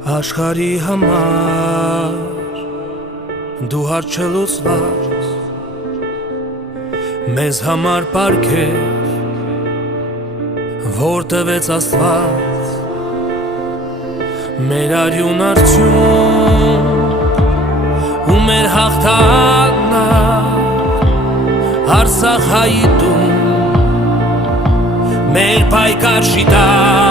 Աշխարհի համար դու հարց չլուծված, մեզ համար պարգև, որ տվեց Աստված, մեր արյուն արդյունք ու մեր հաղթանակ, Արցախ հայի տուն, մեր պայքար շիտակ